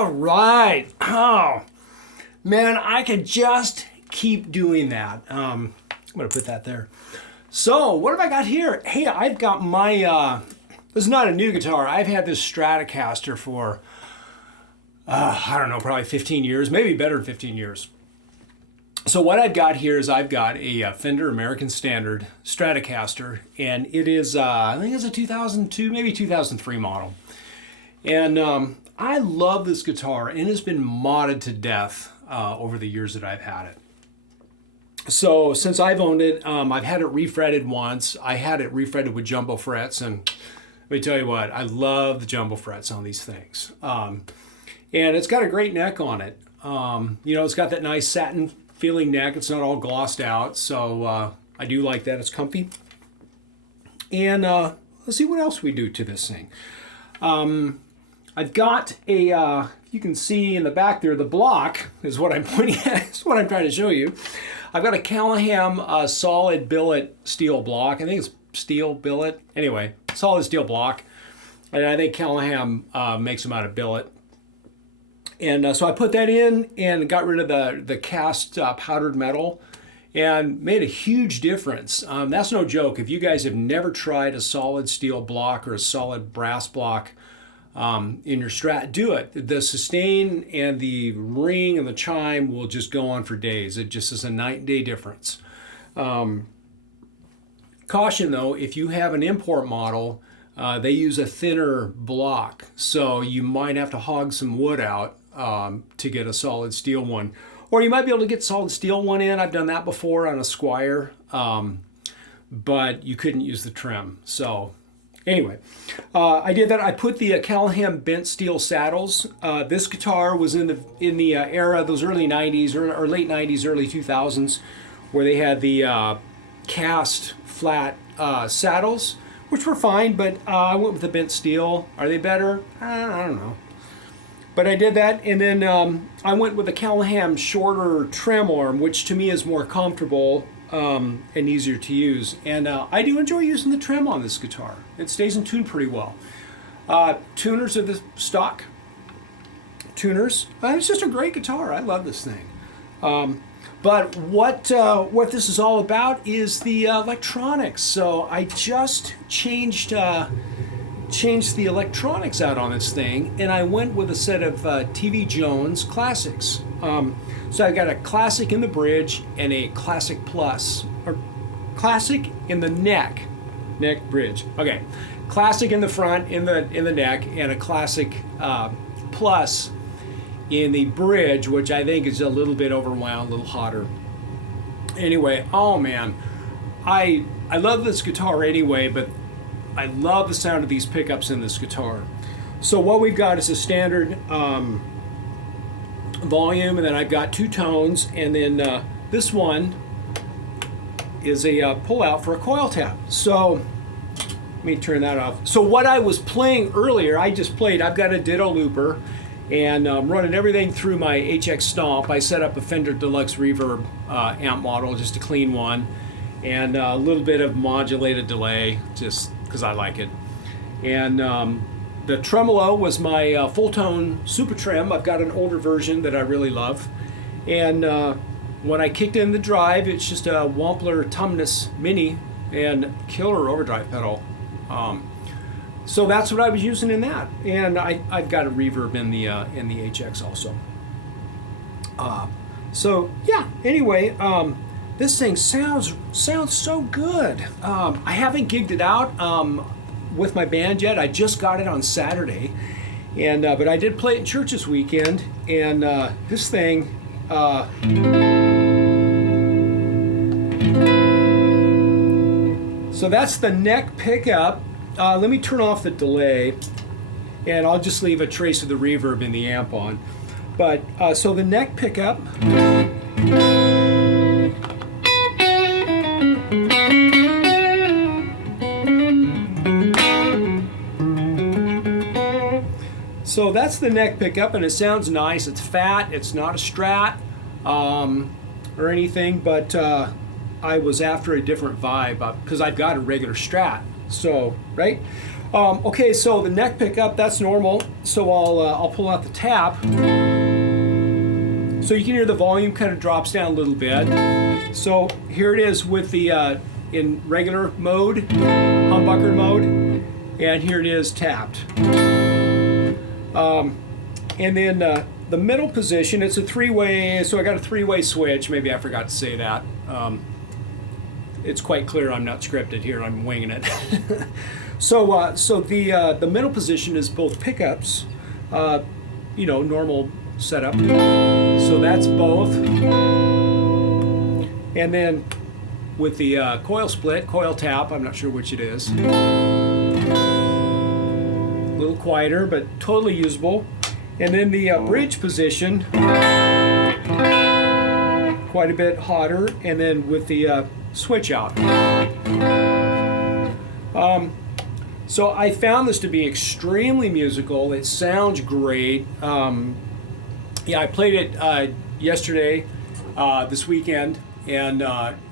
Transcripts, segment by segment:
All right. Oh, man, I could just keep doing that. I'm going to put that there. So, what have I got here? Hey, I've got my, this is not a new guitar. I've had this Stratocaster for, I don't know, probably 15 years, maybe better than 15 years. So what I've got here is I've got a Fender American Standard Stratocaster, and it is, I think it's a 2002, maybe 2003 model. And I love this guitar, and it's been modded to death over the years that I've had it. So since I've owned it, I've had it refretted once. I had it refretted with jumbo frets, and let me tell you what, I love the jumbo frets on these things. And it's got a great neck on it. You know, it's got that nice satin feeling neck. It's not all glossed out, so I do like that. It's comfy. And let's see what else we do to this thing. I've got a, you can see in the back there, the block is what I'm pointing at. It's what I'm trying to show you. I've got a Callahan solid billet steel block. I think it's steel billet. Anyway, solid steel block. And I think Callahan makes them out of billet. And so I put that in and got rid of the cast powdered metal and made a huge difference. That's no joke. If you guys have never tried a solid steel block or a solid brass block in your Strat, do it. The sustain and the ring and the chime will just go on for days. It just is a night and day difference. Caution though, if you have an import model, they use a thinner block, so you might have to hog some wood out to get a solid steel one. Or you might be able to get solid steel one in. I've done that before on a Squire, but you couldn't use the trim. So anyway, I did that. I put the Callahan bent steel saddles. This guitar was in the era, those early 90s or late 90s, early 2000s, where they had the cast flat saddles, which were fine, but I went with the bent steel. Are they better? I don't know. But I did that, and then I went with the Callahan shorter trim arm, which to me is more comfortable and easier to use. And I do enjoy using the trim on this guitar. It stays in tune pretty well. Tuners are the stock tuners. It's just a great guitar. I love this thing. But what this is all about is the electronics. So I just changed the electronics out on this thing, and I went with a set of TV Jones classics. So I got a classic in the bridge and a classic plus, or classic in the neck bridge. Okay, classic in the front, in the neck, and a classic plus in the bridge, which I think is a little bit overwound, a little hotter. Anyway, oh man, I love this guitar anyway, but I love the sound of these pickups in this guitar. So what we've got is a standard volume, and then I've got two tones, and then this one is a pull out for a coil tap. So let me turn that off. So what I was playing earlier, I've got a Ditto looper, and I'm running everything through my HX Stomp. I set up a Fender Deluxe Reverb amp model, just a clean one, and a little bit of modulated delay, just because I like it. And the tremolo was my full tone super trim. I've got an older version that I really love. And when I kicked in the drive, it's just a Wampler Tumnus Mini and killer overdrive pedal. So that's what I was using in that. And I've got a reverb in the HX also. So yeah, anyway, this thing sounds so good. I haven't gigged it out with my band yet. I just got it on Saturday, and but I did play it in church this weekend. And this thing, so that's the neck pickup. Let me turn off the delay, and I'll just leave a trace of the reverb in the amp on. But so the neck pickup. So that's the neck pickup, and it sounds nice. It's fat. It's not a Strat or anything, but I was after a different vibe because I've got a regular Strat. So, right? Okay, so the neck pickup, that's normal. So I'll pull out the tap. So you can hear the volume kind of drops down a little bit. So here it is with the in regular mode, humbucker mode, and here it is tapped. And then the middle position, it's a three-way, so I got a three-way switch. Maybe I forgot to say that. It's quite clear I'm not scripted here, I'm winging it. So the middle position is both pickups, normal setup. So that's both. And then with the coil split, coil tap, I'm not sure which it is. A little quieter, but totally usable. And then the bridge position, quite a bit hotter, and then with the switch out. So I found this to be extremely musical. It sounds great. I played it yesterday, this weekend, and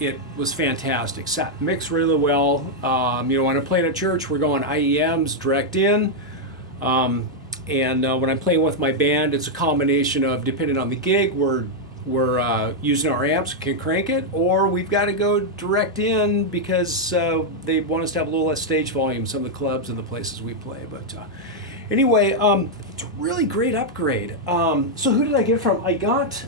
it was fantastic. Mixed really well. When I played at church, we're going IEMs, direct in. And when I'm playing with my band, it's a combination of, depending on the gig, we're using our amps, can crank it, or we've got to go direct in because they want us to have a little less stage volume, some of the clubs and the places we play. But anyway, it's a really great upgrade. So who did I get it from? I got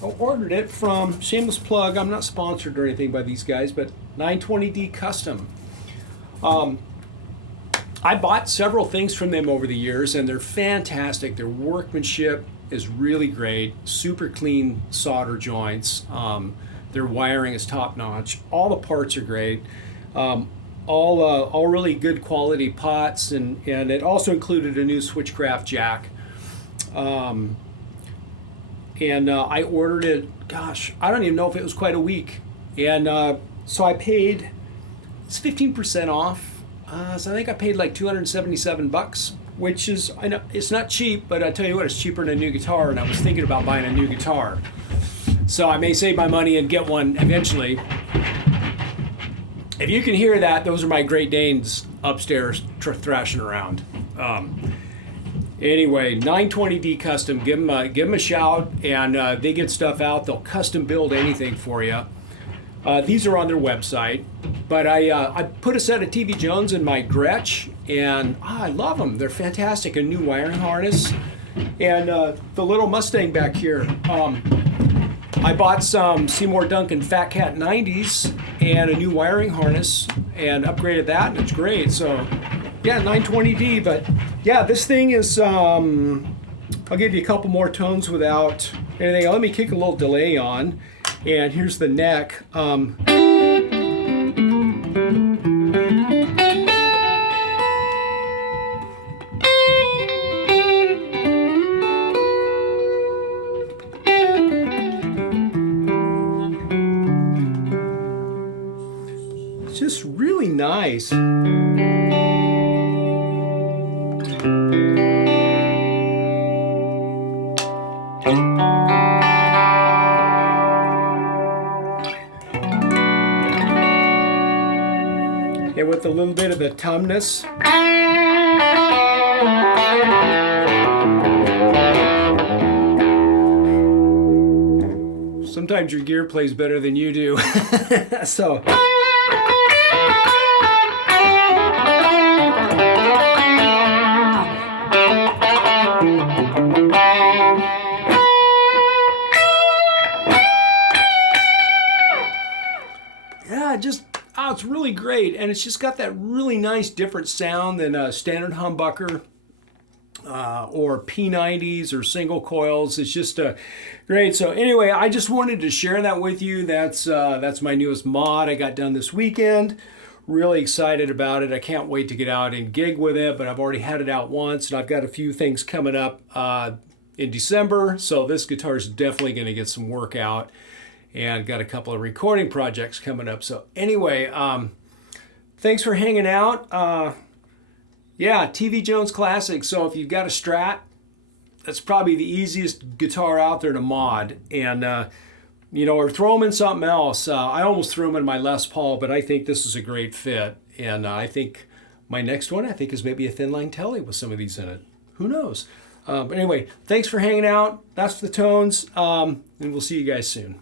I ordered it from, shameless plug, I'm not sponsored or anything by these guys, but 920D Custom. I bought several things from them over the years, and they're fantastic. Their workmanship is really great, super clean solder joints. Their wiring is top notch. All the parts are great. All really good quality pots, and it also included a new Switchcraft jack. I ordered it, gosh, I don't even know if it was quite a week. And so I paid, it's 15% off. So I think I paid like $277, which is, I know it's not cheap, but I tell you what, it's cheaper than a new guitar, and I was thinking about buying a new guitar. So I may save my money and get one eventually. If you can hear that, those are my Great Danes upstairs thrashing around. Anyway, 920D Custom, give them a shout, and they get stuff out. They'll custom build anything for you. These are on their website, but I put a set of TV Jones in my Gretsch, and I love them. They're fantastic. A new wiring harness, and the little Mustang back here. I bought some Seymour Duncan Fat Cat 90s and a new wiring harness, and upgraded that, and it's great. So, yeah, 920D. But yeah, this thing is. I'll give you a couple more tones without anything. Let me kick a little delay on. And here's the neck. It's just really nice. And with a little bit of the tumness. Sometimes your gear plays better than you do. So. Yeah, it's really great, and it's just got that really nice different sound than a standard humbucker or P90s or single coils. It's just great. So anyway, I just wanted to share that with you. That's my newest mod I got done this weekend. Really excited about it. I can't wait to get out and gig with it, but I've already had it out once, and I've got a few things coming up in December, so this guitar is definitely going to get some work out. And got a couple of recording projects coming up. So anyway, thanks for hanging out. Yeah, TV Jones Classic. So if you've got a Strat, that's probably the easiest guitar out there to mod. And, or throw them in something else. I almost threw them in my Les Paul, but I think this is a great fit. And I think My next one, I think, is maybe a thin line telly with some of these in it. Who knows? But anyway, thanks for hanging out. That's the tones, and we'll see you guys soon.